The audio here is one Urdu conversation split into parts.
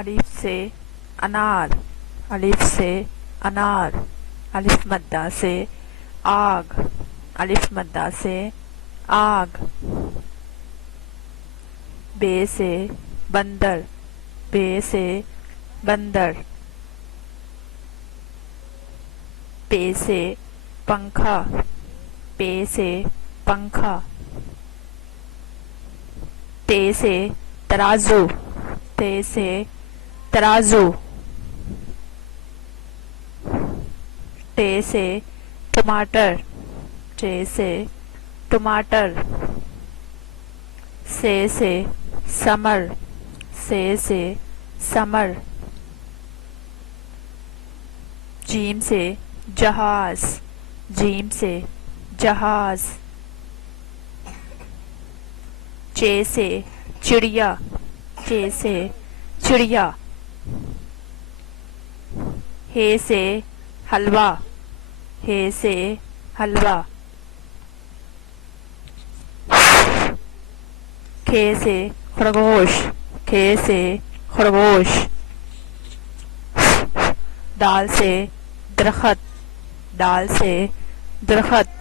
الف سے انار، الف سے انار، الف مدہ سے آگ، الف مدہ سے آگ، بے سے بندر، بے سے بندر، پے سے پنکھا، پے سے پنکھا، تے سے ترازو، تے سے ترازو، ٹے سے ٹماٹر، ٹے سے ٹماٹر، سے سمر، سے سمر، جیم سے جہاز، جیم سے جہاز، چے سے چڑیا، چے سے چڑیا، ہے سے حلوہ، ہے سے حلوہ، کھے سے خرگوش، کھے سے خرگوش، دال سے درخت، دال سے درخت،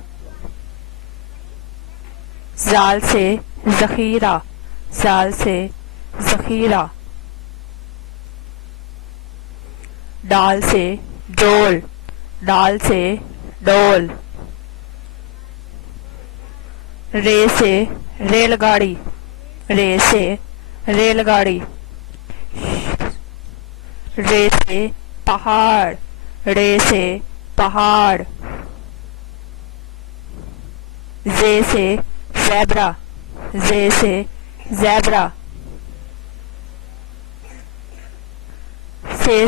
زال سے ذخیرہ، زال سے ذخیرہ، ڈال سے ڈول، ڈال سے ڈول، رے سے ریل گاڑی، رے سے ریل گاڑی، رے سے پہاڑ، رے سے پہاڑ، زے سے زیبرا، زے سے زیبرا،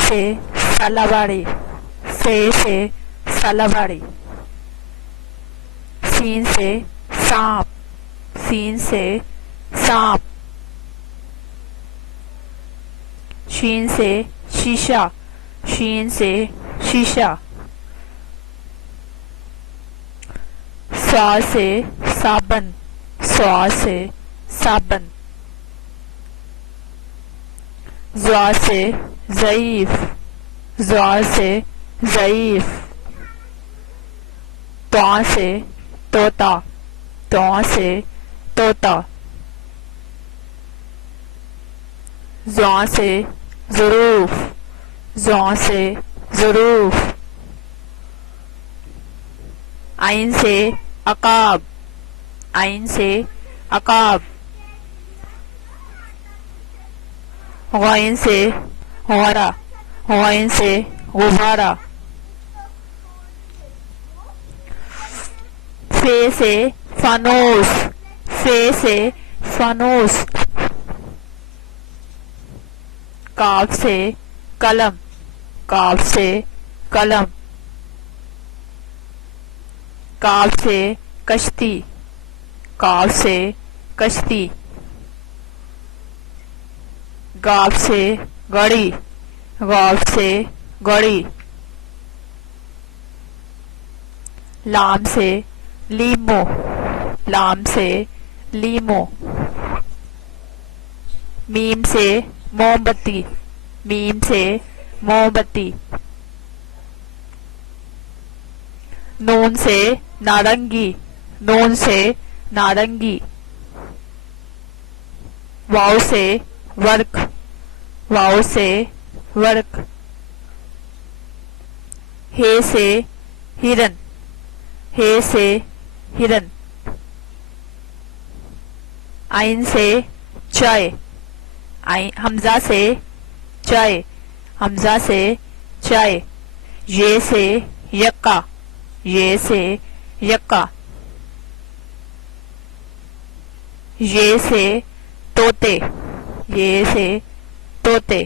سے سالاباڑی، سے سالاباڑی، سین سے سانپ، سین سے سانپ، شین سے شیشہ، شین سے شیشہ، صاد سے صابن، صاد سے صابن، ضاد سے ضعیف، ضاد سے ضعیف، طاء سے طوطا، طاء سے طوطا، ضاء سے ظروف، ضاء سے ظروف، عین سے عقاب، عین سے عقاب، غین سے غارہ، غین سے غبارہ، فے سے فانوس، فے سے فانوس، کاف سے قلم، کاف سے قلم، کاف سے کشتی، کاف سے کشتی، گاف سے گڑی، گاف سے گڑی، لام سے لیمو، لام سے لیمو، میم سے موم بتی، میم سے موم بتی، نون سے نارنگی، نون سے نارنگی، واو سے ورق، واو سے ورق، ہے سے ہرن، ہے سے ہرن، عین سے چائے، حمزہ سے چائے، حمزہ سے چائے، یہ سے یکا، یہ سے یکا، یہ سے طوطے، یہ سے طوطے،